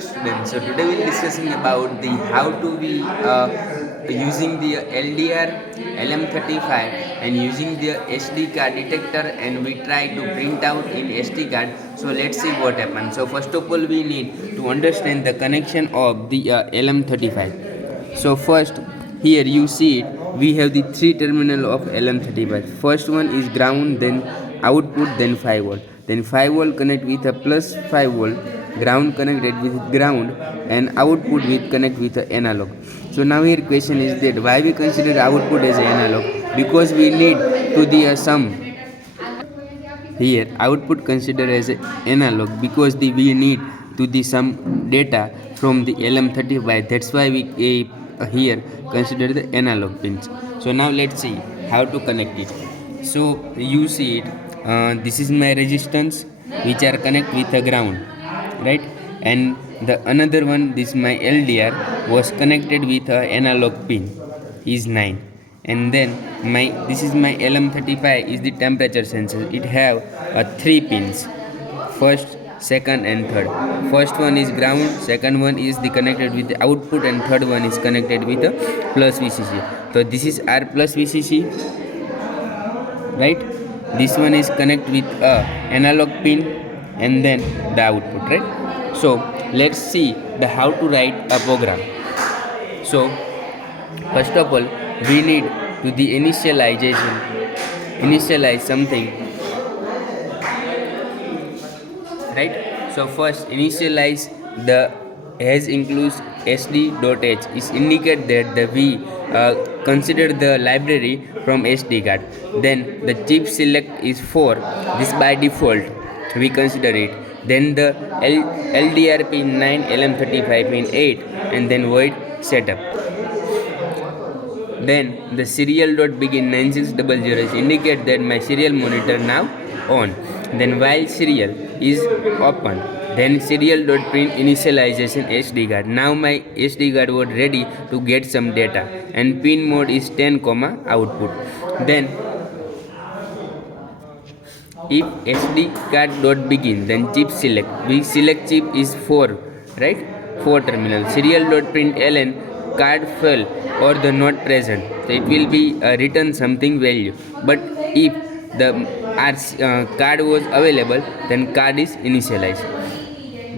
Students, so today we'll discussing about the how to be using the LDR LM35 and using the SD card detector, and we try to print out in SD card. So let's see what happens. So first of all we need to understand the connection of the LM35. So first here you see it, we have the three terminal of LM35. First one is ground, then output, then 5 volt. Then 5 volt connect with a plus 5 volt, ground connected with ground, and output with connect with a analog. So now here question is that why we consider output as analog? Because we need to the sum. Here output considered as analog because we need to the some data from the LM35. That's why we here consider the analog pins. So now let's see how to connect it. So you see it, this is my resistance which are connect with the ground, right? And the another one, this my LDR was connected with a analog pin is 9. And then my this is my LM35 is the temperature sensor. It have three pins, first, second, and third. First one is ground, second one is the connected with the output, and third one is connected with the plus VCC. So this is R plus VCC, right? This one is connect with a analog pin, and then the output, right? So let's see the how to write a program. So first of all we need to the initialize something, right? So first initialize the has includes sd.h is indicate that the we consider the library from SD card. Then the chip select is 4, this by default we consider it. Then the LDR pin 9, LM35 pin 8, and then void setup. Then the serial dot begin 9600 indicate that my serial monitor now on. Then while serial is open, then serial dot print initialization SD card. Now my SD card was ready to get some data, and pin mode is 10, output. Then if SD card dot begin, then chip select. We select chip is 4, right? 4 terminal. Serial dot print ln card fail or the not present. So it will be return something value. But if the card was available, then card is initialized.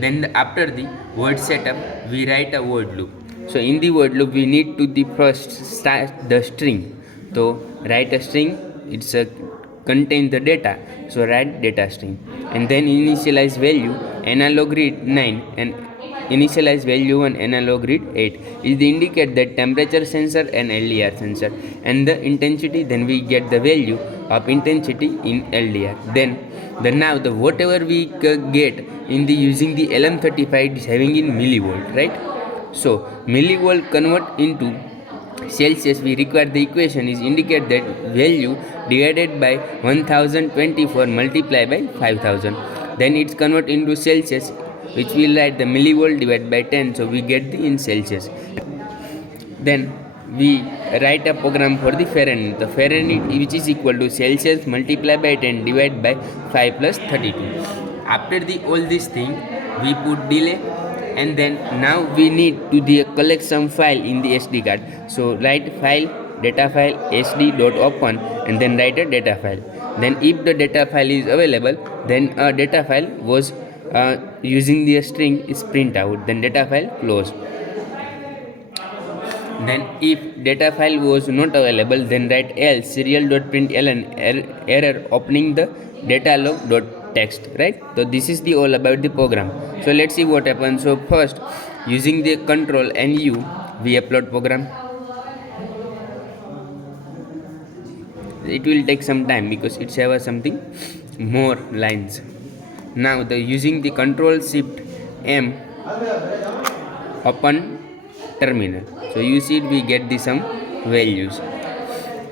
Then after the word setup, we write a word loop. So in the word loop, we need to the first start the string. So write a string. It's a contain the data. So write data string, and then initialize value analog read 9 and initialize value 1 analog read 8 is the indicate that temperature sensor and LDR sensor, and the intensity, then we get the value of intensity in LDR. Then now the whatever we get in the using the LM35 is having in millivolt, right? So millivolt convert into Celsius. We require the equation is indicate that value divided by 1024 multiplied by 5000. Then it's convert into Celsius, which will write the millivolt divided by 10. So we get the in Celsius. Then we write a program for the Fahrenheit. The Fahrenheit which is equal to Celsius multiplied by 10 divided by 5 plus 32. After the all this thing, we put delay, and then now we need to collect some file in the SD card. So write file data file sd.open, and then write a data file. Then if the data file is available, then a data file was using the string is print out, then data file close. Then if data file was not available, then write else serial.println error opening the data log.text, right? So this is the all about the program. So let's see what happens. So first using the control and u we upload program. It will take some time because it's have something more lines. Now the using the control shift M open terminal. So you see we get the some values.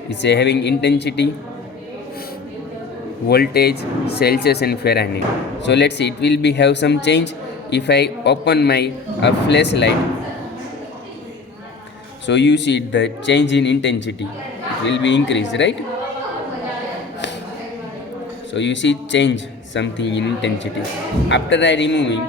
It's having intensity, voltage, Celsius, and Fahrenheit. So let's see, it will be have some change if I open my flashlight. So you see the change in intensity, it will be increased, right? So you see change something in intensity. After I removing,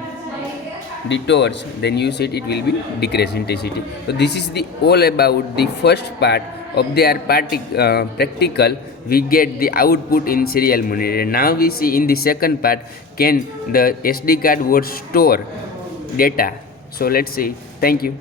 the torch, then use it will be decrease intensity. So this is the all about the first part of their practical. We get the output in serial monitor. Now we see in the second part, can the SD card would store data. So let's see. Thank you.